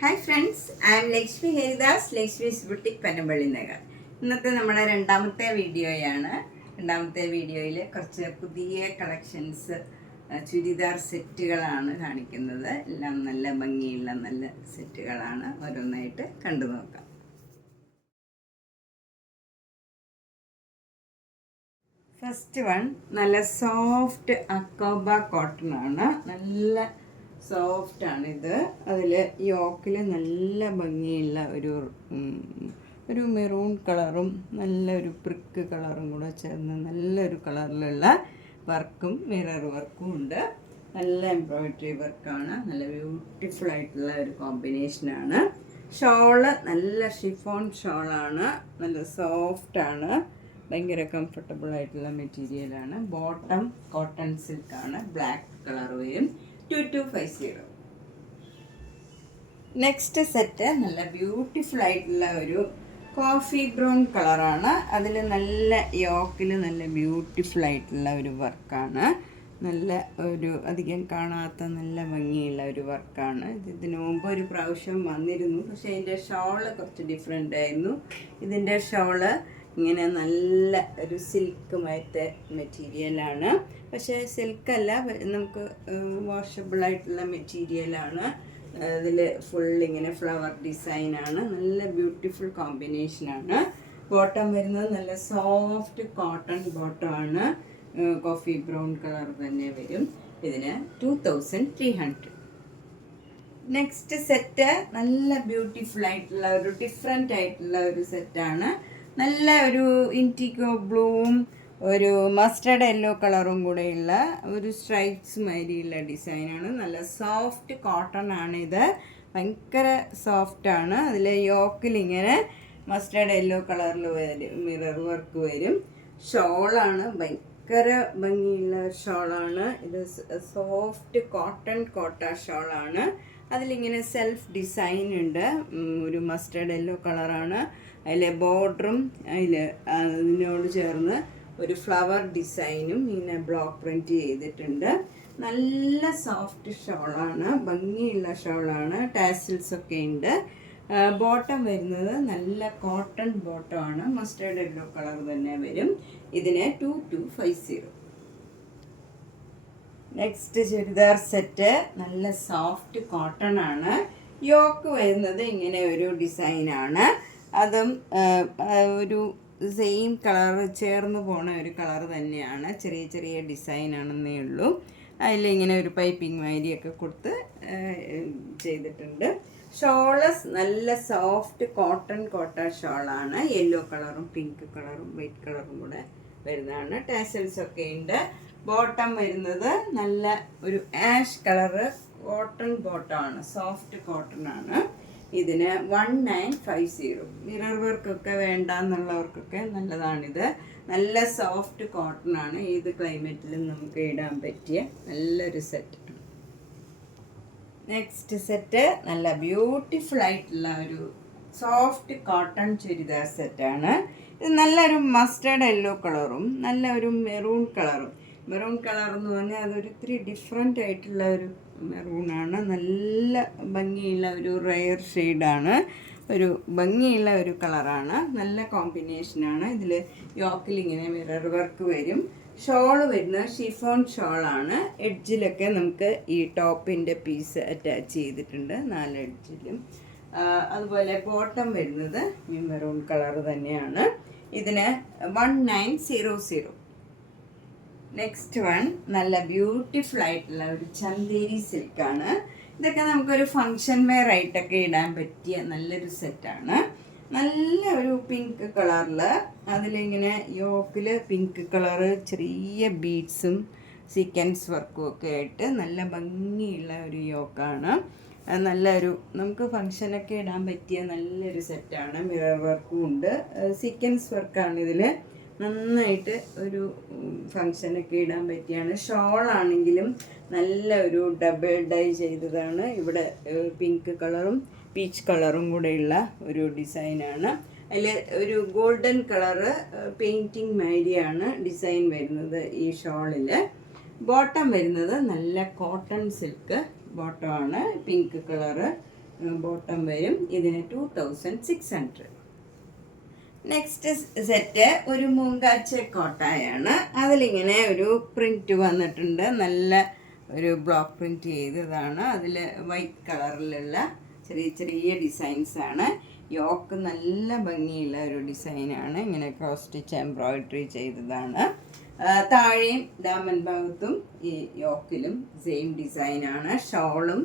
Hi friends, I am Lakshmi Haridas, Lakshmi's boutique Panampilly Nagar. ഇന്നത്തെ നമ്മുടെ രണ്ടാമത്തെ വീഡിയോയാണ്. രണ്ടാമത്തെ വീഡിയോയിൽ കുറച്ച് പുതിയ കളക്ഷൻസ് ചുരിദാർ സെറ്റുകളാണ് കാണിക്കുന്നത്. എല്ലാം നല്ല ഭംഗിയുള്ള നല്ല സെറ്റുകളാണ്. ഓരോന്നായിട്ട് കണ്ടു നോക്കാം. ഫസ്റ്റ് വൺ നല്ല സോഫ്റ്റ് അക്കോബ കോട്ടൺ ആണ്. നല്ല സോഫ്റ്റാണിത്. അതിൽ യോക്കിൽ നല്ല ഭംഗിയുള്ള ഒരു മെറൂൺ കളറും നല്ലൊരു പ്രിക്ക് കളറും കൂടെ ചേർന്ന് നല്ലൊരു കളറിലുള്ള വർക്കും മിറർ വർക്കും ഉണ്ട്. നല്ല എംബ്രോയിഡറി വർക്കാണ്. നല്ല ബ്യൂട്ടിഫുൾ ആയിട്ടുള്ള ഒരു കോമ്പിനേഷനാണ്. ഷോള് നല്ല ഷിഫോൺ ഷോളാണ്. നല്ല സോഫ്റ്റാണ്. ഭയങ്കര കംഫർട്ടബിൾ ആയിട്ടുള്ള മെറ്റീരിയലാണ്. ബോട്ടം കോട്ടൺ സിൽക്കാണ്. ബ്ലാക്ക് കളർ വരും. 2250. നെക്സ്റ്റ് സെറ്റ് നല്ല ബ്യൂട്ടിഫുൾ ആയിട്ടുള്ള ഒരു കോഫി ബ്രൗൺ കളറാണ്. അതിൽ നല്ല യോക്കിൽ നല്ല ബ്യൂട്ടിഫുൾ ആയിട്ടുള്ള ഒരു വർക്കാണ്. നല്ല ഒരു അധികം കാണാത്ത നല്ല ഭംഗിയുള്ള ഒരു വർക്കാണ്. ഇതിന് മുമ്പ് ഒരു പ്രാവശ്യം വന്നിരുന്നു, പക്ഷേ ഇതിൻ്റെ ഷോള് കുറച്ച് ഡിഫറെൻ്റ് ആയിരുന്നു. ഇതിൻ്റെ ഷോള് ഇങ്ങനെ നല്ല ഒരു സിൽക്കുമായിട്ട് മെറ്റീരിയലാണ്. പക്ഷേ സിൽക്കല്ല, നമുക്ക് വാഷബിളായിട്ടുള്ള മെറ്റീരിയലാണ്. അതിൽ ഫുൾ ഇങ്ങനെ ഫ്ലവർ ഡിസൈനാണ്. നല്ല ബ്യൂട്ടിഫുൾ കോമ്പിനേഷനാണ്. ബോട്ടം വരുന്നത് നല്ല സോഫ്റ്റ് കോട്ടൺ ബോട്ടമാണ്. കോഫി ബ്രൗൺ കളർ തന്നെ വരും. ഇതിന് 2300. നെക്സ്റ്റ് സെറ്റ് നല്ല ബ്യൂട്ടിഫുൾ ആയിട്ടുള്ള ഒരു ഡിഫറെൻ്റ് ആയിട്ടുള്ള ഒരു സെറ്റാണ്. നല്ല ഒരു ഇൻഡിഗോ ബ്ലൂവും ഒരു മസ്റ്റർഡ് യെല്ലോ കളറും കൂടെയുള്ള ഒരു സ്ട്രൈപ്സ് മാതിരിയുള്ള ഡിസൈനാണ്. നല്ല സോഫ്റ്റ് കോട്ടൺ ആണിത്. ഭയങ്കര സോഫ്റ്റാണ്. അതിൽ യോക്കിലിങ്ങനെ മസ്റ്റർഡ് യെല്ലോ കളറിൽ വരും, മിറർ വർക്ക് വരും. ഷോളാണ് ഭയങ്കര ഭംഗിയുള്ള ഷോളാണ്. ഇത് സോഫ്റ്റ് കോട്ട ഷോളാണ്. അതിലിങ്ങനെ സെൽഫ് ഡിസൈൻ ഉണ്ട്. ഒരു മസ്റ്റർഡ് യെല്ലോ കളറാണ്. അതിൽ ബോർഡറും അതിനോട് ചേർന്ന് ഒരു ഫ്ലവർ ഡിസൈനും ഇങ്ങനെ ബ്ലോക്ക് പ്രിൻറ്റ് ചെയ്തിട്ടുണ്ട്. നല്ല സോഫ്റ്റ് ഷോളാണ്. ഭംഗിയുള്ള ഷോളാണ്. ടാസിൽസ് ഒക്കെ ഉണ്ട്. ബോട്ടം വരുന്നത് നല്ല കോട്ടൺ ബോട്ടമാണ്. മസ്റ്റേർഡ് യെല്ലോ കളർ തന്നെ വരും. ഇതിന് 2250. നെക്സ്റ്റ് ചുരിദാർ സെറ്റ് നല്ല സോഫ്റ്റ് കോട്ടൺ ആണ്. യോക്ക് വരുന്നത് ഇങ്ങനെ ഒരു ഡിസൈനാണ്. അതും ഒരു സെയിം കളർ ചേർന്ന് പോണ ഒരു കളർ തന്നെയാണ്. ചെറിയ ചെറിയ ഡിസൈനാണെന്നേ ഉള്ളൂ. അതിലിങ്ങനെ ഒരു പൈപ്പിംഗ് മാതിരിയൊക്കെ കൊടുത്ത് ചെയ്തിട്ടുണ്ട്. ഷോള് നല്ല സോഫ്റ്റ് കോട്ട ഷോളാണ്. യെല്ലോ കളറും പിങ്ക് കളറും വൈറ്റ് കളറും കൂടെ വരുന്നതാണ്. ടാസൽസ് ഒക്കെ ഉണ്ട്. ബോട്ടം വരുന്നത് നല്ല ഒരു ആഷ് കളറ് കോട്ടൺ ബോട്ടമാണ്. സോഫ്റ്റ് കോട്ടൺ ആണ്. ഇതിന് 1950. മിറർ വർക്കൊക്കെ വേണ്ടെന്നുള്ളവർക്കൊക്കെ നല്ലതാണിത്. നല്ല സോഫ്റ്റ് കോട്ടൺ ആണ്. ഏത് ക്ലൈമറ്റിലും നമുക്ക് ഇടാൻ പറ്റിയ നല്ലൊരു സെറ്റ്. നെക്സ്റ്റ് സെറ്റ് നല്ല ബ്യൂട്ടിഫുൾ ആയിട്ടുള്ള ഒരു സോഫ്റ്റ് കോട്ടൺ ചുരിദാർ സെറ്റാണ്. ഇത് നല്ലൊരു മസ്റ്റേർഡ് യെല്ലോ കളറും നല്ല ഒരു മെറൂൺ കളറും. മെറൂൺ കളർ എന്ന് പറഞ്ഞാൽ അതൊരു ഇത്തിരി ഡിഫറെൻ്റ് ആയിട്ടുള്ള ഒരു മെറൂണാണ്. നല്ല ഭംഗിയുള്ള ഒരു റെയർ ഷെയ്ഡാണ്. ഒരു ഭംഗിയുള്ള ഒരു കളറാണ്. നല്ല കോമ്പിനേഷനാണ്. ഇതിൽ യോക്കിലിങ്ങനെ മിറർ വർക്ക് വരും. ഷോള് വരുന്നത് ഷിഫോൺ ഷോളാണ്. എഡ്ജിലൊക്കെ നമുക്ക് ഈ ടോപ്പിൻ്റെ പീസ് അറ്റാച്ച് ചെയ്തിട്ടുണ്ട് 4 എഡ്ജിലും. അതുപോലെ ബോട്ടം വരുന്നത് മെറൂൺ കളർ തന്നെയാണ്. ഇതിന് 1900. നെക്സ്റ്റ് വൺ നല്ല ബ്യൂട്ടിഫുൾ ആയിട്ടുള്ള ഒരു ചന്തേരി സിൽക്കാണ്. ഇതൊക്കെ നമുക്കൊരു ഫങ്ഷൻ വെയർ ആയിട്ടൊക്കെ ഇടാൻ പറ്റിയ നല്ലൊരു സെറ്റാണ്. നല്ല ഒരു പിങ്ക് കളറിൽ അതിലിങ്ങനെ യോക്കിൽ പിങ്ക് കളറ് ചെറിയ ബീഡ്സും സീക്വൻസ് വർക്കും ഒക്കെ ആയിട്ട് നല്ല ഭംഗിയുള്ള ഒരു യോക്കാണ്. നല്ലൊരു നമുക്ക് ഫങ്ഷനൊക്കെ ഇടാൻ പറ്റിയ നല്ലൊരു സെറ്റാണ്. മിറർ വർക്കും ഉണ്ട്. സീക്വൻസ് വർക്കാണ് ഇതിൽ. നന്നായിട്ട് ഒരു ഫങ്ഷനൊക്കെ ഇടാൻ പറ്റിയാണ്. ഷോളാണെങ്കിലും നല്ല ഒരു ഡബിൾ ഡൈ ചെയ്തതാണ്. ഇവിടെ പിങ്ക് കളറും പീച്ച് കളറും കൂടെയുള്ള ഒരു ഡിസൈനാണ്. അതിൽ ഒരു ഗോൾഡൻ കളറ് പെയിൻറ്റിങ് മാതിരിയാണ് ഡിസൈൻ വരുന്നത് ഈ ഷോളിൽ. ബോട്ടം വരുന്നത് നല്ല കോട്ടൺ സിൽക്ക് ബോട്ടമാണ്. പിങ്ക് കളറ് ബോട്ടം വരും. ഇതിന് 2600. നെക്സ്റ്റ് സെറ്റ് ഒരു മൂങ്കാച്ച കോട്ടായാണ്. അതിലിങ്ങനെ ഒരു പ്രിൻറ്റ് വന്നിട്ടുണ്ട്. നല്ല ഒരു ബ്ലോക്ക് പ്രിൻറ്റ് ചെയ്തതാണ്. അതിൽ വൈറ്റ് കളറിലുള്ള ചെറിയ ചെറിയ ഡിസൈൻസാണ്. യോക്ക് നല്ല ഭംഗിയുള്ള ഒരു ഡിസൈനാണ്. ഇങ്ങനെ ക്രോസ് സ്റ്റിച്ച് എംബ്രോയിഡറി ചെയ്തതാണ്. താഴെയും ദാമൻ ഭാഗത്തും ഈ യോക്കിലും സെയിം ഡിസൈനാണ്. ഷോളും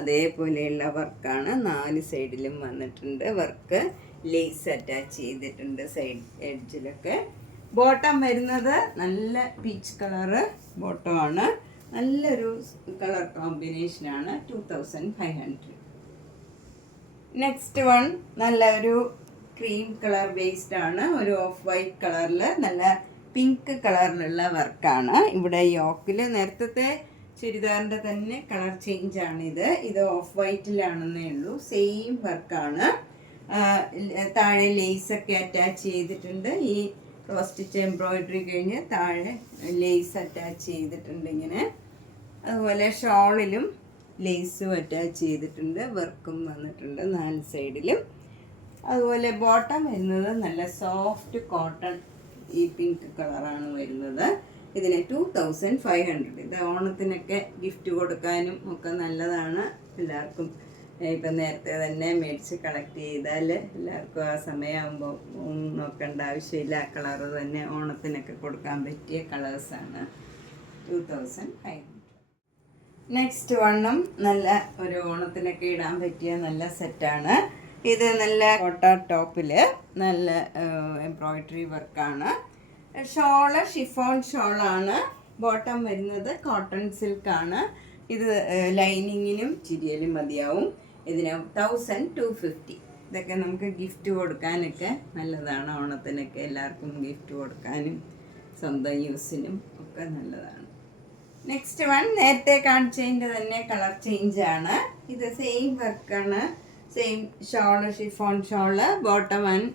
അതേപോലെയുള്ള വർക്കാണ്. 4 സൈഡിലും വന്നിട്ടുണ്ട് വർക്ക്. ലേസ് അറ്റാച്ച് ചെയ്തിട്ടുണ്ട് സൈഡ് എഡ്ജിലൊക്കെ. ബോട്ടം വരുന്നത് നല്ല പീച്ച് കളറ് ബോട്ടമാണ്. നല്ലൊരു കളർ കോമ്പിനേഷനാണ്. 2500. നെക്സ്റ്റ് വൺ നല്ല ഒരു ക്രീം കളർ ബേസ്ഡ് ആണ്. ഒരു ഓഫ് വൈറ്റ് കളറിൽ നല്ല പിങ്ക് കളറിലുള്ള വർക്കാണ്. ഇവിടെ യോക്കിൽ നേരത്തെ ചുരിദാറിൻ്റെ തന്നെ കളർ ചേഞ്ച് ആണിത്. ഇത് ഓഫ് വൈറ്റിലാണെന്നേ ഉള്ളൂ. സെയിം വർക്കാണ്. താഴെ ലേസൊക്കെ അറ്റാച്ച് ചെയ്തിട്ടുണ്ട്. ഈ ക്രോസ് സ്റ്റിച്ച് എംബ്രോയിഡറി കഴിഞ്ഞ് താഴെ ലേസ് അറ്റാച്ച് ചെയ്തിട്ടുണ്ട് ഇങ്ങനെ. അതുപോലെ ഷോളിലും ലേസും അറ്റാച്ച് ചെയ്തിട്ടുണ്ട്. വർക്കും വന്നിട്ടുണ്ട് 4 സൈഡിലും. അതുപോലെ ബോട്ടം വരുന്നത് നല്ല സോഫ്റ്റ് കോട്ടൺ ഈ പിങ്ക് കളറാണ് വരുന്നത്. ഇതിന് 2500. ഇത് ഓണത്തിനൊക്കെ ഗിഫ്റ്റ് കൊടുക്കാനും ഒക്കെ നല്ലതാണ്. എല്ലാവർക്കും ഇപ്പം നേരത്തെ തന്നെ മേടിച്ച് കളക്ട് ചെയ്താൽ എല്ലാവർക്കും ആ സമയമാകുമ്പോൾ നോക്കേണ്ട ആവശ്യമില്ല. ആ കളറ് തന്നെ ഓണത്തിനൊക്കെ കൊടുക്കാൻ പറ്റിയ കളേഴ്സാണ്. 2500. നെക്സ്റ്റ് വണ്ണും നല്ല ഒരു ഓണത്തിനൊക്കെ ഇടാൻ പറ്റിയ നല്ല സെറ്റാണ്. ഇത് നല്ല കോട്ട ടോപ്പിൽ നല്ല എംബ്രോയിഡറി വർക്കാണ്. ഷോള് ഷിഫോൺ ഷോളാണ്. ബോട്ടം വരുന്നത് കോട്ടൺ സിൽക്കാണ്. ഇത് ലൈനിങ്ങിനും ചിരിയലും മതിയാവും. ഇതിന് 1250. ഇതൊക്കെ നമുക്ക് ഗിഫ്റ്റ് കൊടുക്കാനൊക്കെ നല്ലതാണ്. ഓണത്തിനൊക്കെ എല്ലാവർക്കും ഗിഫ്റ്റ് കൊടുക്കാനും സ്വന്തം യൂസിനും ഒക്കെ നല്ലതാണ്. നെക്സ്റ്റ് വൺ നേരത്തെ കാണിച്ചതിൻ്റെ തന്നെ കളർ ചേഞ്ചാണ്. ഇത് സെയിം വർക്കാണ്. Same shawl chiffon shawl. Bottom and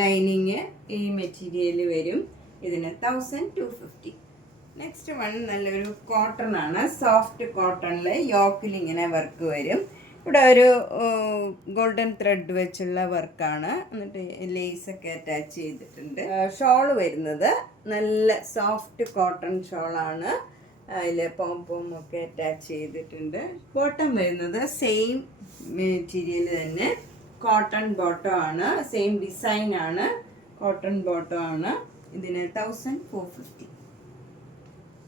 lining ഈ മെറ്റീരിയൽ വരും. ഇതിന് 1250. നെക്സ്റ്റ് വൺ നല്ലൊരു കോട്ടൺ ആണ്. സോഫ്റ്റ് കോട്ടണിൽ യോക്കിൽ ഇങ്ങനെ വർക്ക് വരും. ഇവിടെ ഒരു ഗോൾഡൻ ത്രെഡ് വെച്ചുള്ള വർക്കാണ്. എന്നിട്ട് ലേസൊക്കെ അറ്റാച്ച് ചെയ്തിട്ടുണ്ട്. ഷോള് വരുന്നത് നല്ല സോഫ്റ്റ് കോട്ടൺ ഷോളാണ്. അതിൽ പോംപോം ഒക്കെ അറ്റാച്ച് ചെയ്തിട്ടുണ്ട്. ബോട്ടം വരുന്നത് സെയിം മെറ്റീരിയൽ തന്നെ കോട്ടൺ ബോട്ടം ആണ്. സെയിം ഡിസൈനാണ്. കോട്ടൺ ബോട്ടം ആണ്. ഇതിന് 1450.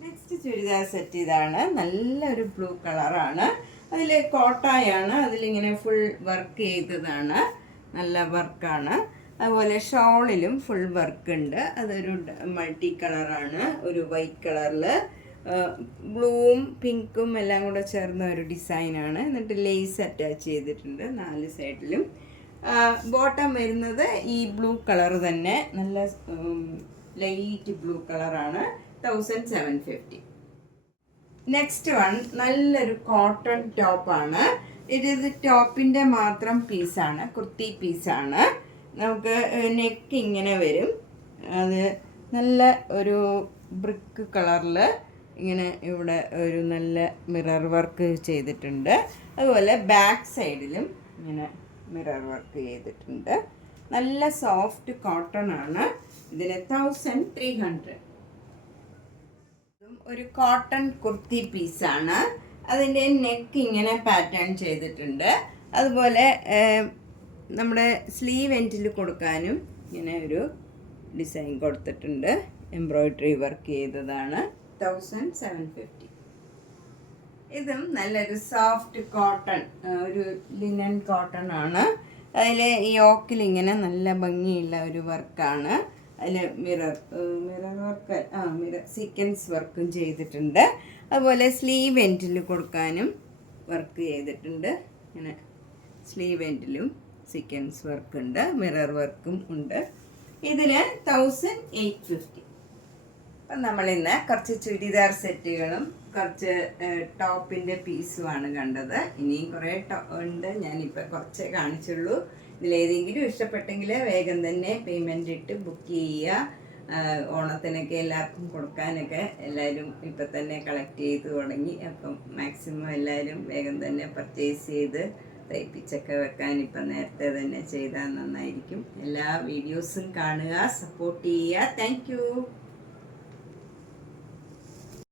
നെക്സ്റ്റ് ചുരിദാർ സെറ്റ് ഇതാണ്. നല്ലൊരു ബ്ലൂ കളറാണ്. അതിൽ കോട്ടായാണ്. അതിലിങ്ങനെ ഫുൾ വർക്ക് ചെയ്തതാണ്. നല്ല വർക്കാണ്. അതുപോലെ ഷോളിലും ഫുൾ വർക്ക് ഉണ്ട്. അതൊരു മൾട്ടി കളറാണ്. ഒരു വൈറ്റ് കളറിൽ ബ്ലൂവും പിങ്കും എല്ലാം കൂടെ ചേർന്ന ഒരു ഡിസൈനാണ്. എന്നിട്ട് ലേസ് അറ്റാച്ച് ചെയ്തിട്ടുണ്ട് 4 സൈഡിലും. ബോട്ടം വരുന്നത് ഈ ബ്ലൂ കളർ തന്നെ. നല്ല ലൈറ്റ് ബ്ലൂ കളറാണ്. 1750. നെക്സ്റ്റ് വൺ നല്ലൊരു കോട്ടൺ ടോപ്പാണ്. ഇത് ടോപ്പിൻ്റെ മാത്രം പീസാണ്. കുർത്തി പീസാണ്. നമുക്ക് നെക്ക് ഇങ്ങനെ വരും. അത് നല്ല ഒരു ബ്രിക്ക് കളറിൽ ഇങ്ങനെ ഇവിടെ ഒരു നല്ല മിറർ വർക്ക് ചെയ്തിട്ടുണ്ട്. അതുപോലെ ബാക്ക് സൈഡിലും ഇങ്ങനെ മിറർ വർക്ക് ചെയ്തിട്ടുണ്ട്. നല്ല സോഫ്റ്റ് കോട്ടൺ ആണ്. ഇതിന് 1300. ഒരു കോട്ടൺ കുർത്തി പീസാണ്. അതിൻ്റെ നെക്ക് ഇങ്ങനെ പാറ്റേൺ ചെയ്തിട്ടുണ്ട്. അതുപോലെ നമ്മുടെ സ്ലീവ് എൻഡിൽ കൊടുക്കാനും ഇങ്ങനെ ഒരു ഡിസൈൻ കൊടുത്തിട്ടുണ്ട്. എംബ്രോയിഡറി വർക്ക് ചെയ്തതാണ്. 1750. ഇതും നല്ലൊരു സോഫ്റ്റ് കോട്ടൺ, ഒരു ലിനൻ കോട്ടൺ ആണ്. അതിൽ യോക്കിൽ ഇങ്ങനെ നല്ല ഭംഗിയുള്ള ഒരു വർക്കാണ്. അതിൽ മിറർ വർക്ക് മിറർ സീക്വൻസ് വർക്കും ചെയ്തിട്ടുണ്ട്. അതുപോലെ സ്ലീവ് എൻഡിൽ കൊടുക്കാനും വർക്ക് ചെയ്തിട്ടുണ്ട്. ഇങ്ങനെ സ്ലീവ് എൻഡിലും സീക്വൻസ് വർക്ക് ഉണ്ട്. മിറർ വർക്കും ഉണ്ട്. ഇതിന് 1850. അപ്പം നമ്മളിന്ന് കുറച്ച് ചുരിദാർ സെറ്റുകളും കുറച്ച് ടോപ്പിൻ്റെ പീസുമാണ് കണ്ടത്. ഇനിയും കുറേ ഉണ്ട്. ഞാനിപ്പോൾ കുറച്ചേ കാണിച്ചുള്ളൂ. ഇതിലേതെങ്കിലും ഇഷ്ടപ്പെട്ടെങ്കിൽ വേഗം തന്നെ പേയ്മെൻ്റ് ഇട്ട് ബുക്ക് ചെയ്യുക. ഓണത്തിനൊക്കെ എല്ലാവർക്കും കൊടുക്കാനൊക്കെ എല്ലാവരും ഇപ്പം തന്നെ കളക്ട് ചെയ്ത് തുടങ്ങി. അപ്പം മാക്സിമം എല്ലാവരും വേഗം തന്നെ പർച്ചേസ് ചെയ്ത് തയ്പ്പിച്ചൊക്കെ വെക്കാൻ ഇപ്പം നേരത്തെ തന്നെ ചെയ്താൽ നന്നായിരിക്കും. എല്ലാ വീഡിയോസും കാണുക, സപ്പോർട്ട് ചെയ്യുക. താങ്ക്